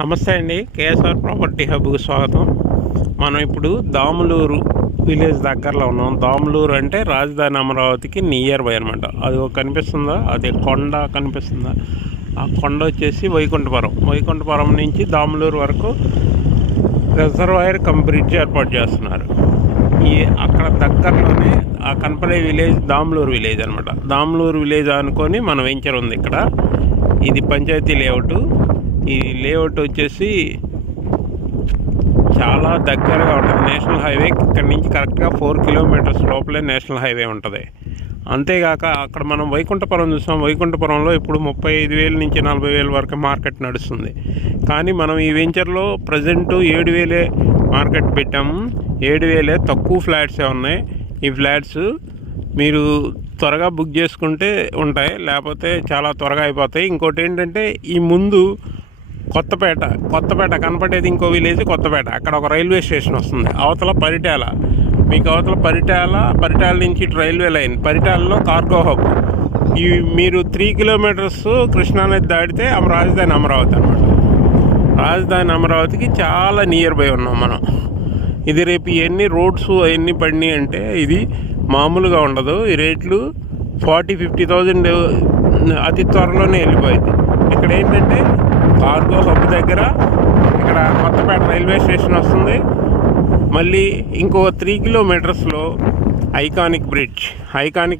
నమస్తే అండి, KSR property హబ్కు స్వాగతం. మనం ఇప్పుడు దాములూరు విలేజ్ దగ్గరలో ఉన్నాం. దాములూరు అంటే రాజధాని అమరావతికి నియర్ బై అనమాట. అది కనిపిస్తుందా, అది కొండ కనిపిస్తుందా? ఆ కొండ వచ్చేసి వైకుంఠపురం నుంచి దాములూరు వరకు రిజర్వాయర్ కమ్ బ్రిడ్జ్ ఏర్పాటు చేస్తున్నారు. అక్కడ దగ్గరలోనే ఆ కనపడే విలేజ్ దాములూరు విలేజ్ అనమాట. దాములూరు విలేజ్ అనుకొని మన వెంచర్ ఉంది ఇక్కడ. ఇది పంచాయతీ లేఅవుట్. ఈ లేఅవుట్ వచ్చేసి చాలా దగ్గరగా ఉంటుంది నేషనల్ హైవే. ఇక్కడ నుంచి కరెక్ట్గా 4 కిలోమీటర్స్ లోపలే నేషనల్ హైవే ఉంటుంది. అంతేగాక అక్కడ మనం వైకుంఠపురం చూసాం. వైకుంఠపురంలో ఇప్పుడు 35,000 నుంచి 40,000 వరకు మార్కెట్ నడుస్తుంది. కానీ మనం ఈ వెంచర్లో ప్రజెంట్ 7,000 మార్కెట్ పెట్టాము. 7,000 తక్కువ ఫ్లాట్సే ఉన్నాయి. ఈ ఫ్లాట్స్ మీరు త్వరగా బుక్ చేసుకుంటే ఉంటాయి, లేకపోతే చాలా త్వరగా అయిపోతాయి. ఇంకోటి ఏంటంటే, ఈ ముందు కొత్తపేట కనపడేది ఇంకో విలేజ్ కొత్తపేట. అక్కడ ఒక రైల్వే స్టేషన్ వస్తుంది. అవతల పరిటాల, మీకు అవతల పరిటాల నుంచి రైల్వే లైన్, పరిటాలలో కార్గో హబ్. మీరు 3 కిలోమీటర్స్ కృష్ణానది దాటితే రాజధాని అమరావతి అనమాట. రాజధాని అమరావతికి చాలా నియర్ బై ఉన్నాం మనం. ఇది రేపు ఎన్ని రోడ్స్ అవన్నీ పడినాయి అంటే ఇది మామూలుగా ఉండదు. ఈ రేట్లు 40-50,000 అతి త్వరలోనే వెళ్ళిపోయింది. ఇక్కడ ఏంటంటే కార్గో హబ్ దగ్గర ఇక్కడ కొత్తపేట రైల్వే స్టేషన్ వస్తుంది. మళ్ళీ ఇంకో 3 కిలోమీటర్స్లో ఐకానిక్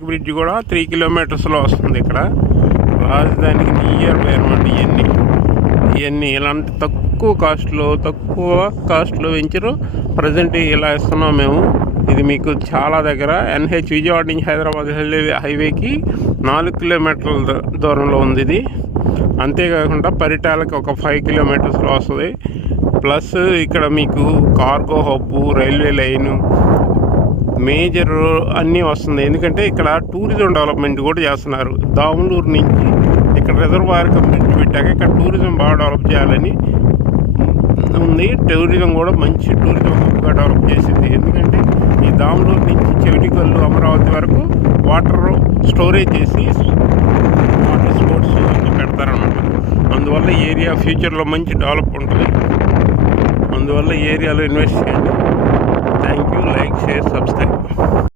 బ్రిడ్జ్ కూడా 3 కిలోమీటర్స్లో వస్తుంది. ఇక్కడ రాజధానికి నియర్ బై అనమాట. ఇవన్నీ ఇలాంటి తక్కువ కాస్ట్లో వెంచరు ప్రజెంట్ ఇలా ఇస్తున్నాం మేము. ఇది మీకు చాలా దగ్గర NH విజయవాడ నుంచి హైదరాబాద్ హైవేకి 4 కిలోమీటర్ల దూరంలో ఉంది ఇది. అంతేకాకుండా పరిటాలకి ఒక 5 కిలోమీటర్స్లో వస్తుంది. ప్లస్ ఇక్కడ మీకు cargo hub, railway line, major అన్నీ వస్తుంది. ఎందుకంటే ఇక్కడ టూరిజం డెవలప్మెంట్ కూడా చేస్తున్నారు. దాములూరు నుంచి ఇక్కడ రిజర్వాయర్ కంప్లీట్ పెట్టాక ఇక్కడ టూరిజం బాగా డెవలప్ చేయాలని ఉంది. టూరిజం కూడా మంచి టూరిజం హబ్గా డెవలప్ చేసింది. ఎందుకంటే ఈ దాములూరు నుంచి చెవిటికల్లు, అమరావతి వరకు వాటర్ స్టోరేజ్ చేసి వాటర్ స్పోర్ట్స్ అన్నీ పెడతారన్నమాట. అందువల్ల ఏరియా ఫ్యూచర్లో మంచి డెవలప్ ఉంటుంది. అందువల్ల ఏరియాలో ఇన్వెస్ట్ చేయండి. Thank you. Like, share, subscribe.